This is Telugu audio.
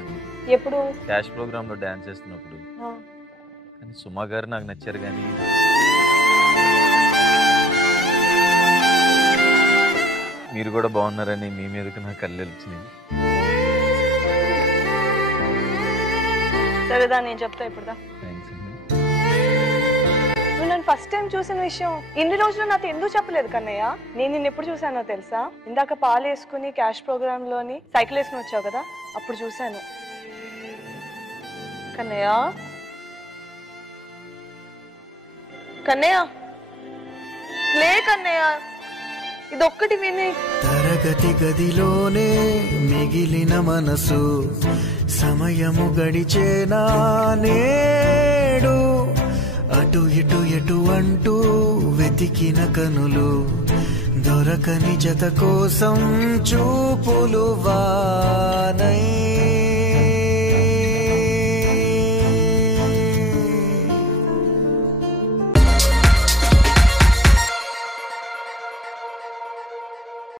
అండి. ఎప్పుడు? క్యాష్ ప్రోగ్రామ్ లో డాన్స్ చేస్తున్నప్పుడు. కానీ సుమా గారు నాకు నచ్చారు, కానీ మీరు కూడా బాగున్నారని మీ మీదకి నాకు కళ్ళు వచ్చినాయి. సరేదా, నేను చెప్తా ఇప్పుడు. థ్యాంక్స్ అండి. నువ్వు నన్ను ఫస్ట్ టైం చూసిన విషయం ఇన్ని రోజులు నాతో ఎందుకు చెప్పలేదు కన్నయ్య? నేను నిన్ను ఎప్పుడు చూసానో తెలుసా? ఇందాక పాలు వేసుకుని క్యాష్ ప్రోగ్రామ్ లోని సైకిల్ వేసుకుని వచ్చావు కదా, అప్పుడు చూశాను. కన్నయ్య, కన్నయ్య, లే కన్నయ్య, ఇదొక్కటి విని. తరగతి గదిలోనే మిగిలిన మనసు సమయము గడిచేనా నేడు, అటు ఇటు ఎటు అంటూ వెతికిన కనులు దొరకని జత కోసం చూపులు వాలెనా.